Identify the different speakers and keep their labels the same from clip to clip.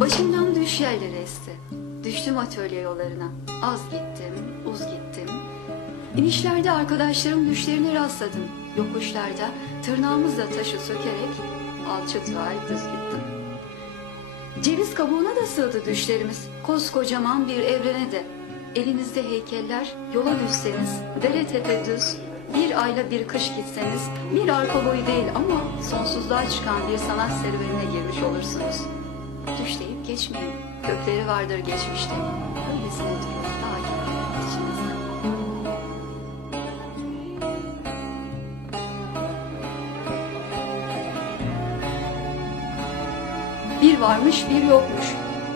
Speaker 1: Başımdan düş yerlere esti. Düştüm atölye yollarına. Az gittim, uz gittim. İnişlerde arkadaşlarım düşlerine rastladım. Yokuşlarda tırnağımızla taşı sökerek alçı tuval düz gittim. Ceviz kabuğuna da sığdı düşlerimiz. Koskocaman bir evrene de. Elinizde heykeller, yola düşseniz, dere tepe düz, bir ayla bir kış gitseniz, bir arka boyu değil ama sonsuzluğa çıkan bir sanat serüvenine girmiş olursunuz. Düş deyip geçmeyin. Kökleri vardır geçmişte. Öylesine durur daha gibi içinizde. Bir varmış bir yokmuş.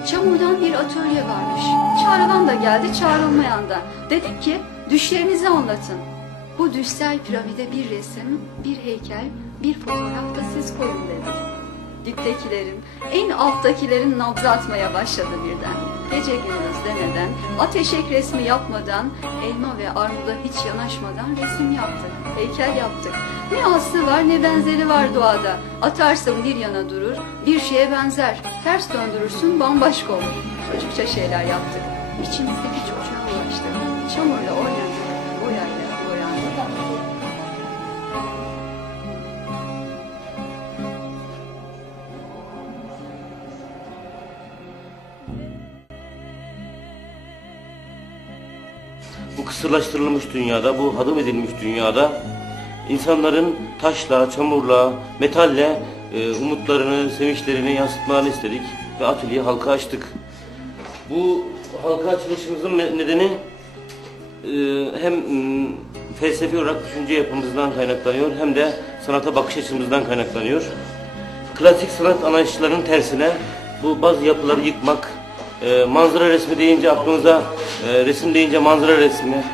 Speaker 1: Çamurdan bir atölye varmış. Çağrılan da geldi çağrılmayan da. Dedik ki düşlerinizi anlatın. Bu düşsel piramide bir resim, bir heykel, bir fotoğraf da siz koyun dedik. Diptekilerin, en alttakilerin nabzı atmaya başladı birden. Gece gündüz demeden, ateşek resmi yapmadan, elma ve armuda hiç yanaşmadan resim yaptık, heykel yaptık. Ne aslı var ne benzeri var doğada. Atarsın bir yana durur, bir şeye benzer. Ters döndürürsün bambaşka olur. Çocukça şeyler yaptık. İçimizdeki çocuğa ulaştık. Çamurla oynadık,
Speaker 2: Bu kısırlaştırılmış dünyada, bu hadım edilmiş dünyada insanların taşla, çamurla, metalle e, umutlarını, sevinçlerini yansıtmalarını istedik ve atölyeyi halka açtık. Bu halka açılışımızın nedeni e, hem felsefi olarak düşünce yapımızdan kaynaklanıyor hem de sanata bakış açımızdan kaynaklanıyor. Klasik sanat anlayışlarının tersine bu bazı yapıları yıkmak, e, manzara resmi deyince aklımıza e, resim deyince manzara resmi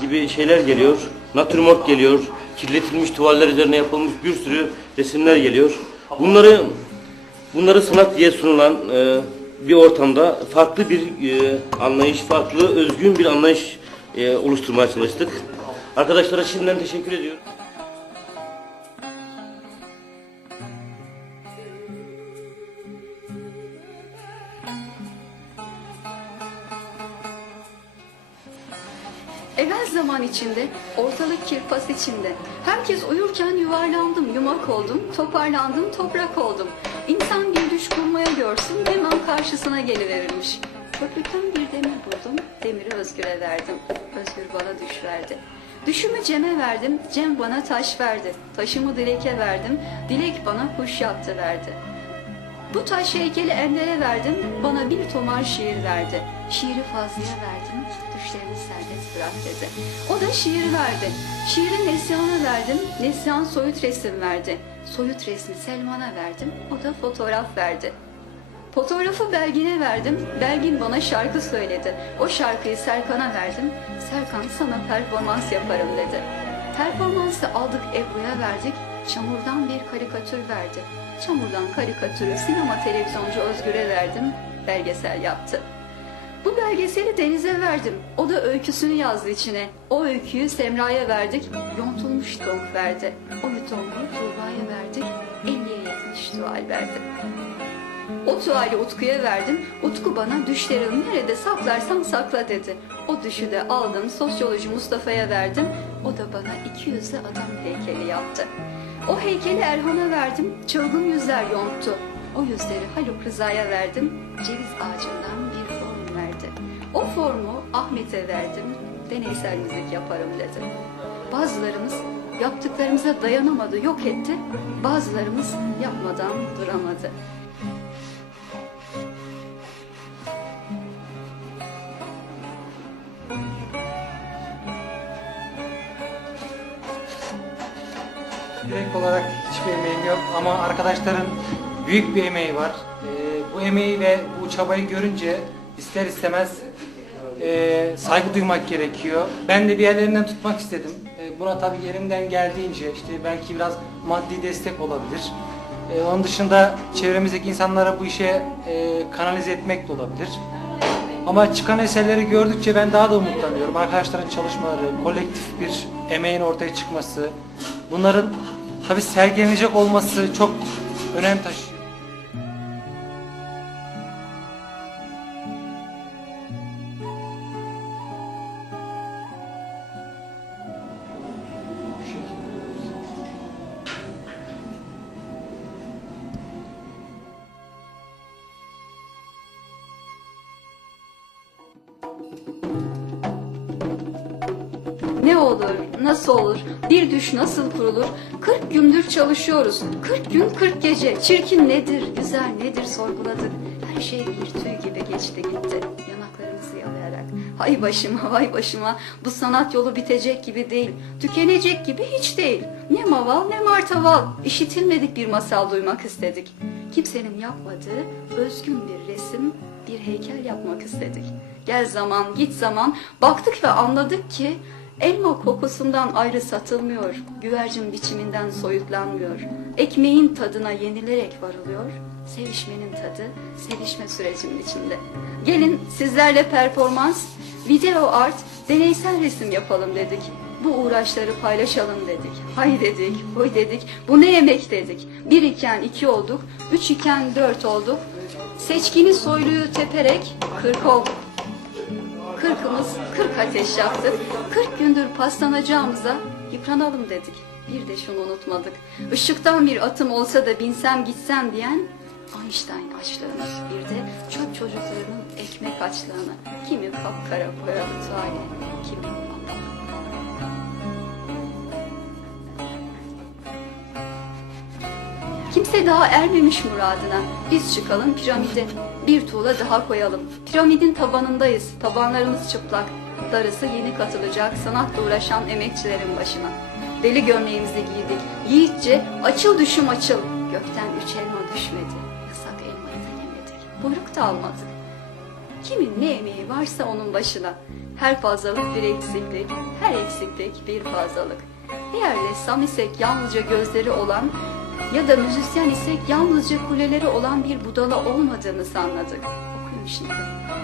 Speaker 2: gibi şeyler geliyor. Natürmort geliyor. Kirletilmiş tuvaller üzerine yapılmış bir sürü resimler geliyor. Bunları bunları sanat diye sunulan e, bir ortamda farklı bir e, anlayış, farklı özgün bir anlayış e, oluşturmaya çalıştık. Arkadaşlara şimdiden teşekkür ediyorum.
Speaker 1: Evvel zaman içinde, ortalık kirpas içinde. Herkes uyurken yuvarlandım, yumak oldum, toparlandım, toprak oldum. İnsan bir düş kurmaya görsün, hemen karşısına geliverilmiş. Köprüden bir demir buldum, demiri Özgür'e verdim. Özgür bana düş verdi. Düşümü Cem'e verdim, Cem bana taş verdi. Taşımı Dilek'e verdim, Dilek bana kuş yaptı verdi. Bu taş heykeli Ender'e verdim, bana bir tomar şiir verdi. Şiiri Fazlı'ya verdim, düşlerini serbest bırak dedi. O da şiir verdi. Şiiri Neslihan'a verdim, Neslihan soyut resim verdi. Soyut resmi Selman'a verdim, o da fotoğraf verdi. Fotoğrafı Belgin'e verdim, Belgin bana şarkı söyledi. O şarkıyı Serkan'a verdim, Serkan sana performans yaparım dedi. Performansı aldık Ebru'ya verdik, Çamur'dan bir karikatür verdi. Çamur'dan karikatürü sinema televizyoncu Özgür'e verdim, belgesel yaptı. Bu belgeseli Deniz'e verdim. O da öyküsünü yazdı içine. O öyküyü Semra'ya verdik. Yontulmuş tavuk verdi. O yutonluğu Tuğba'ya verdik. 50'ye 70 tuval verdi. O tuvali Utku'ya verdim. Utku bana düşlerini nerede saklarsan sakla dedi. O düşü de aldım sosyoloji Mustafa'ya verdim. O da bana 200'lü adam heykeli yaptı. O heykeli Erhan'a verdim. Çılgın yüzler yonttu. O yüzleri Haluk Rıza'ya verdim. Ceviz ağacından bir form verdi. O formu Ahmet'e verdim. Deneysel müzik yaparım dedi. Bazılarımız yaptıklarımıza dayanamadı, yok etti. Bazılarımız yapmadan duramadı.
Speaker 3: Direkt olarak hiçbir emeğim yok ama arkadaşların büyük bir emeği var. Ee, bu emeği ve bu çabayı görünce ister istemez e, saygı duymak gerekiyor. Ben de bir yerlerinden tutmak istedim. E, buna tabii elimden geldiğince işte belki biraz maddi destek olabilir. E, onun dışında çevremizdeki insanlara bu işe e, kanalize etmek de olabilir. Ama çıkan eserleri gördükçe ben daha da umutlanıyorum. Arkadaşların çalışmaları, kolektif bir emeğin ortaya çıkması, bunların tabi sergilenecek olması çok önem taşıyor.
Speaker 1: Ne olur nasıl olur, bir düş nasıl kurulur? 40 gündür çalışıyoruz, 40 gün 40 gece. Çirkin nedir, güzel nedir sorguladık. Her şey bir tüy gibi geçti gitti, yanaklarımızı yalayarak. Hay başıma, vay başıma, bu sanat yolu bitecek gibi değil, tükenecek gibi hiç değil. Ne maval ne martaval, işitilmedik bir masal duymak istedik. Kimsenin yapmadığı özgün bir resim, bir heykel yapmak istedik. Gel zaman, git zaman, baktık ve anladık ki elma kokusundan ayrı satılmıyor, güvercin biçiminden soyutlanmıyor. Ekmeğin tadına yenilerek varılıyor, sevişmenin tadı sevişme sürecinin içinde. Gelin sizlerle performans, video art, deneysel resim yapalım dedik. Bu uğraşları paylaşalım dedik. Hay dedik, hoy dedik, bu ne yemek dedik. Bir iken iki olduk, üç iken dört olduk. Seçkini soyluyu teperek kırk olduk. Kırkımız kırk ateş yaktık. Kırk gündür paslanacağımıza yıpranalım dedik. Bir de şunu unutmadık. Işıktan bir atım olsa da binsem gitsem diyen Einstein açlığını. Bir de çöp çocuklarının ekmek açlığını. Kimi kapkara boyalı tuvalet, kimi pamuk. Kimse daha ermemiş muradına. Biz çıkalım piramide. Bir tuğla daha koyalım. Piramidin tabanındayız. Tabanlarımız çıplak. Darısı yeni katılacak sanatla uğraşan emekçilerin başına. Deli gömleğimizi giydik. Yiğitçe açıl düşüm açıl. Gökten üç elma düşmedi. Yasak elmayı da yemedik. Buyruk da almadık. Kimin ne emeği varsa onun başına. Her fazlalık bir eksiklik, her eksiklik bir fazlalık. Eğer ressam isek yalnızca gözleri olan ya da müzisyen isek yalnızca kuleleri olan bir budala olmadığımızı anladık. Okuyun şimdi.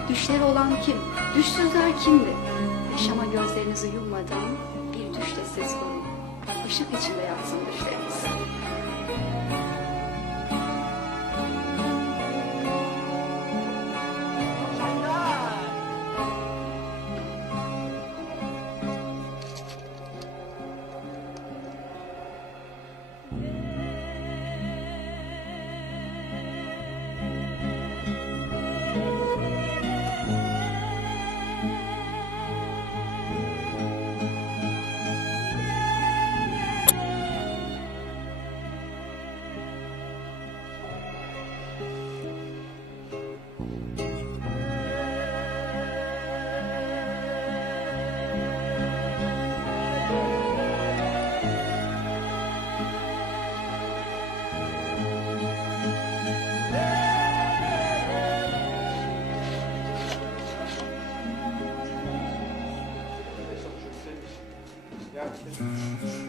Speaker 1: Düşleri olan kim? Düşsüzler kimdi? Yaşama gözlerinizi yummadan bir düşte siz durun. Işık içinde yatsın düşleriniz. Yeah. Thank you.